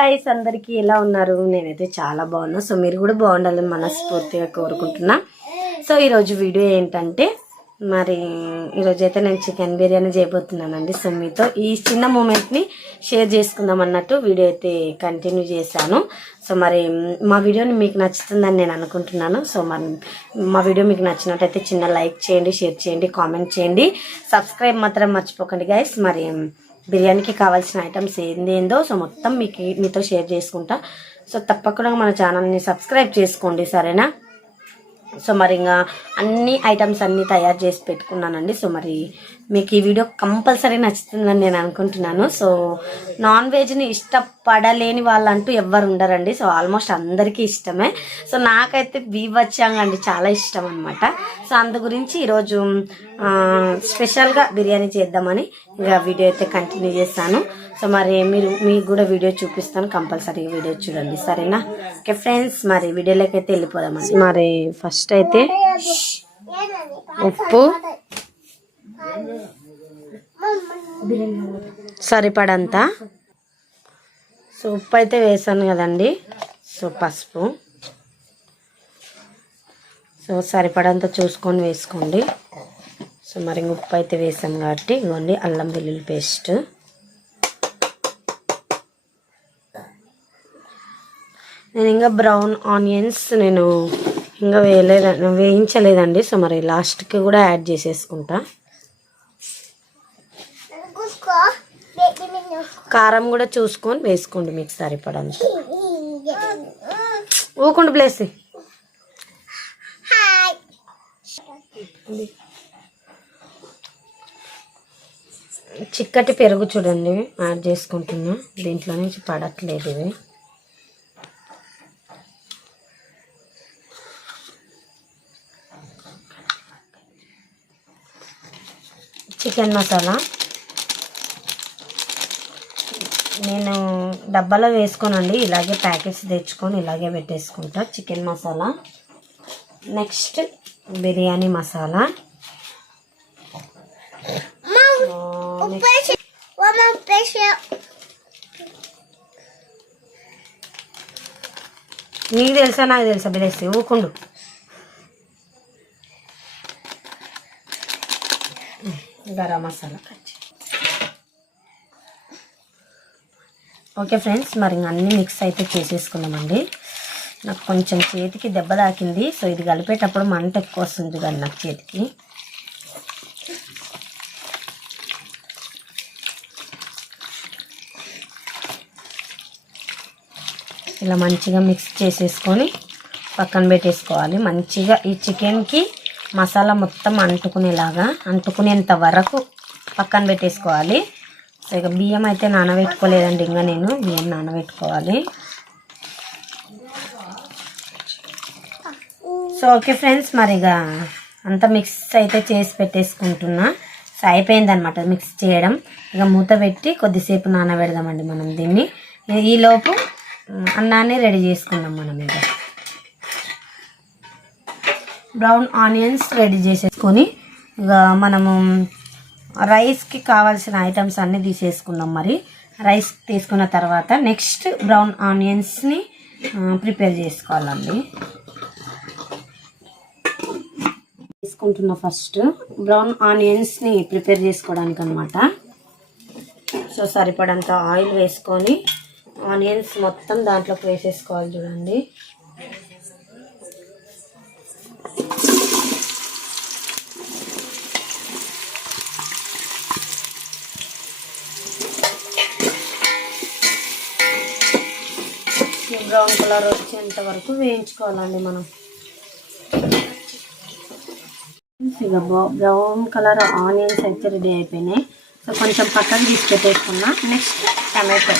Guys అందరికీ ఎలా ఉన్నారు? నేనైతే చాలా బాగున్నా. సో మీరు కూడా బాగుండాలని మనస్ఫూర్తిగా కోరుకుంటున్నా. సో ఈరోజు వీడియో ఏంటంటే మరి ఈరోజు అయితే నేను చికెన్ బిర్యానీ చేయబోతున్నానండి. సో మీతో ఈ చిన్న మూమెంట్ని షేర్ చేసుకుందాం అన్నట్టు వీడియో అయితే కంటిన్యూ చేశాను. సో మరి మా వీడియోని మీకు నచ్చుతుందని నేను అనుకుంటున్నాను. సో మరి మా వీడియో మీకు నచ్చినట్టయితే చిన్న లైక్ చేయండి షేర్ చేయండి కామెంట్ చేయండి. సబ్స్క్రైబ్ మాత్రం మర్చిపోకండి గైస్ మరి బిర్యానీకి కావాల్సిన ఐటమ్స్ ఏందేందో సో మొత్తం మీకు మీతో షేర్ చేసుకుంటా. సో తప్పకుండా మన ఛానల్ని సబ్స్క్రైబ్ చేసుకోండి సరేనా? సో మరి ఇంకా అన్ని ఐటమ్స్ అన్నీ తయారు చేసి పెట్టుకున్నానండి. సో మరి మీకు ఈ వీడియో కంపల్సరీ నచ్చుతుందని నేను అనుకుంటున్నాను. సో నాన్ వెజ్ని ఇష్టపడలేని వాళ్ళంటూ ఎవ్వరు ఉండరండి. సో ఆల్మోస్ట్ అందరికీ ఇష్టమే. సో నాకైతే బీభత్సంగా అండి చాలా ఇష్టం అనమాట సో అందు గురించి ఈరోజు ఆ, స్పెషల్గా బిర్యానీ చేద్దామని ఇంకా వీడియో అయితే కంటిన్యూ చేస్తాను. సో మరి మీరు మీకు కూడా వీడియో చూపిస్తాను. కంపల్సరీగా వీడియో చూడండి. సరేనా? ఓకే ఫ్రెండ్స్ మరి వీడియోలోకి అయితే వెళ్ళిపోదామండి. మరి ఫస్ట్ అయితే ఉప్పు సరిపడంత. సో ఉప్పు అయితే వేసాను కదండి. సో పసుపు. సో సరిపడంత చూసుకొని వేసుకోండి. సో మరి ఉప్పు అయితే వేసాను కాబట్టి ఇవ్వండి అల్లం వెల్లుల్లి పేస్ట్. నేను ఇంకా బ్రౌన్ ఆనియన్స్ నేను ఇంకా వేయలేదు వేయించలేదండి. సో మరి లాస్ట్కి కూడా యాడ్ చేసేసుకుంటా. కారం కూడా చూసుకొని వేసుకోండి మీకు సరిపడంత. ఊకుండు ప్లేస్ చిక్కటి పెరుగు చూడండి యాడ్ చేసుకుంటున్నా. దీంట్లో నుంచి పడట్లేదు ఇవి చికెన్ మసాలా. నేను డబ్బాలో వేసుకోనండి. ఇలాగే ప్యాకెట్స్ తెచ్చుకొని ఇలాగే పెట్టేసుకుంటా. చికెన్ మసాలా. నెక్స్ట్ బిర్యానీ మసాలా. నీకు తెలుసా నాకు తెలుసా బిరేసి ఊకుండు గరం మసాలా ఓకే ఫ్రెండ్స్ మరి అన్నీ మిక్స్ అయితే చేసేసుకున్నామండి నాకు కొంచెం చేతికి దెబ్బ తాకింది సో ఇది కలిపేటప్పుడు మంట ఎక్కువ వస్తుంది కానీ నాకు చేతికి. ఇలా మంచిగా మిక్స్ చేసేసుకొని పక్కన పెట్టేసుకోవాలి. మంచిగా ఈ చికెన్కి మసాలా మొత్తం అంటుకునేలాగా అంటుకునేంత వరకు పక్కన పెట్టేసుకోవాలి. ఇక బియ్యం అయితే నానబెట్టుకోలేదండి ఇంకా నేను బియ్యం నానబెట్టుకోవాలి. సో ఓకే ఫ్రెండ్స్ మరి ఇక అంతా మిక్స్ అయితే చేసి పెట్టేసుకుంటున్నా. సో అయిపోయింది అనమాట మిక్స్ చేయడం. ఇక మూత పెట్టి కొద్దిసేపు నానబెడదామండి మనం దీన్ని. ఈలోపు అన్నాన్ని రెడీ చేసుకుందాం మనం ఇక. బ్రౌన్ ఆనియన్స్ రెడీ చేసేసుకొని ఇక మనము రైస్కి కావాల్సిన ఐటమ్స్ అన్నీ తీసేసుకుందాం మరి. రైస్ తీసుకున్న తర్వాత నెక్స్ట్ బ్రౌన్ ఆనియన్స్ని ప్రిపేర్ చేసుకోవాలండి. తీసుకుంటున్న ఫస్ట్ బ్రౌన్ ఆనియన్స్ని ప్రిపేర్ చేసుకోవడానికి అనమాట సో సరిపడంత ఆయిల్ వేసుకొని ఆనియన్స్ మొత్తం దాంట్లోకి వేసేసుకోవాలి చూడండి. బ్రౌన్ కలర్ వచ్చేంత వరకు వేయించుకోవాలండి మనం. ఇక బ్రౌన్ కలర్ ఆనియన్స్ అయితే రెడీ అయిపోయినాయి. సో కొంచెం పక్కన తీసి పెట్టేసుకున్నా నెక్స్ట్ టమాటో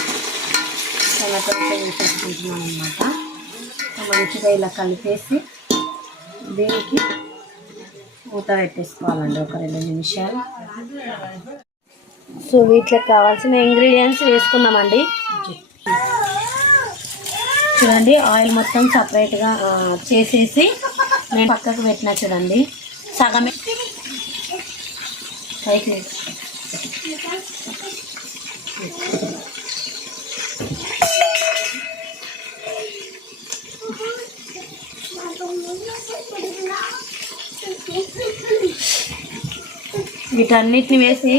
టమాటో వేసేసుకుంటున్నాను అనమాట మంచిగా ఇలా కలిపేసి దీనికి మూత పెట్టేసుకోవాలండి ఒక రెండు నిమిషాలు. సో వీటికి కావాల్సిన ఇంగ్రీడియంట్స్ వేసుకుందామండి. చూడండి ఆయిల్ మొత్తం సపరేట్గా చేసేసి నేను పక్కకు పెట్టిన చూడండి. సగమే పైకి వీటన్నిటిని వేసి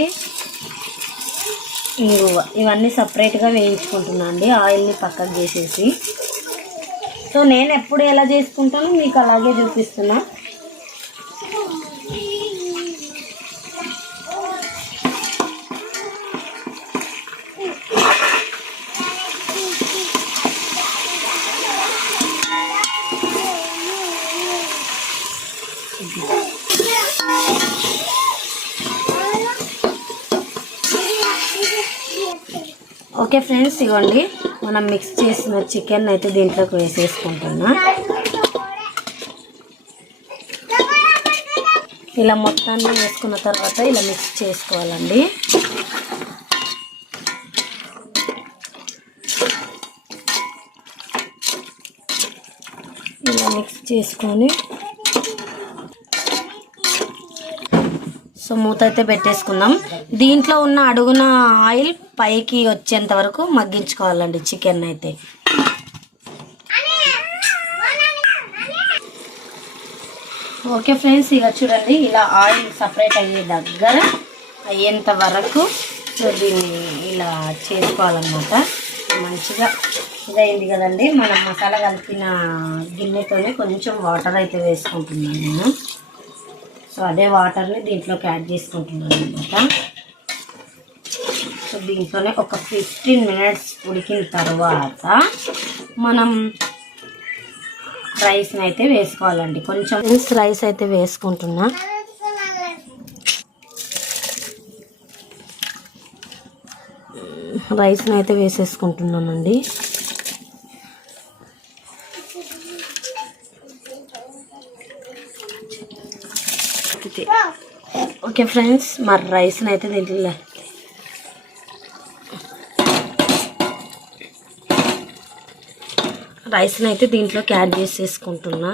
ఇవన్నీ సపరేట్గా వేయించుకుంటున్నాను అండి. ఆయిల్ని పక్కకు చేసేసి. సో నేను ఎప్పుడు ఎలా చేసుకుంటానో మీకు అలాగే చూపిస్తున్నా. ఓకే ఫ్రెండ్స్ ఇవ్వండి మనం మిక్స్ చేసిన చికెన్ అయితే దీంట్లోకి వేసేసుకుంటున్నా. ఇలా మొత్తాన్ని వేసుకున్న తర్వాత ఇలా మిక్స్ చేసుకోవాలండి. ఇలా మిక్స్ చేసుకొని సో మూత అయితే పెట్టేసుకుందాం. దీంట్లో ఉన్న అడుగున ఆయిల్ పైకి వచ్చేంత వరకు మగ్గించుకోవాలండి చికెన్ అయితే. ఓకే ఫ్రెండ్స్ ఇక చూడండి ఇలా ఆయిల్ సపరేట్ అయ్యే దగ్గర అయ్యేంత వరకు దీన్ని ఇలా చేసుకోవాలన్నమాట. మంచిగా ఇదైంది కదండి మనం మసాలా కలిపిన గిన్నెతోనే కొంచెం వాటర్ అయితే వేసుకుంటున్నాను నేను. సో అదే వాటర్ని దీంట్లోకి యాడ్ చేసుకుంటున్నాను అనమాట దీంట్లోనే ఒక ఫిఫ్టీన్ మినిట్స్ ఉడికిన తర్వాత మనం రైస్ని అయితే వేసుకోవాలండి. కొంచెం రైస్ అయితే వేసుకుంటున్నా. రైస్ని అయితే వేసేసుకుంటున్నానండి. ఓకే ఫ్రెండ్స్ మరి రైస్ని అయితే దీంట్లో రైస్ని అయితే దీంట్లోకి యాడ్ చేసేసుకుంటున్నా.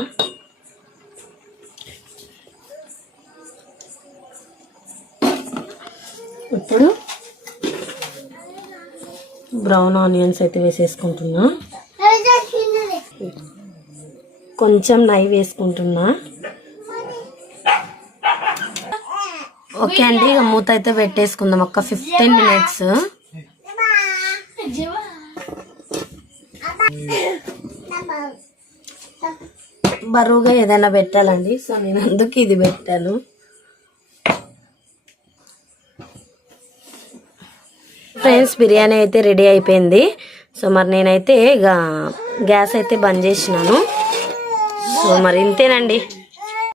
ఇప్పుడు బ్రౌన్ ఆనియన్స్ అయితే వేసేసుకుంటున్నా. కొంచెం నెయ్యి వేసుకుంటున్నా. ఓకే అండి ఇక మూత అయితే పెట్టేసుకుందాం. ఒక ఫిఫ్టీన్ మినిట్స్. బరువుగా ఏదైనా పెట్టాలండి. సో నేను అందుకు ఇది పెట్టాను. ఫ్రెండ్స్ బిర్యానీ అయితే రెడీ అయిపోయింది. సో మరి నేనైతే ఇక గ్యాస్ అయితే బంద్ చేసినాను. సో మరి ఇంతేనండి.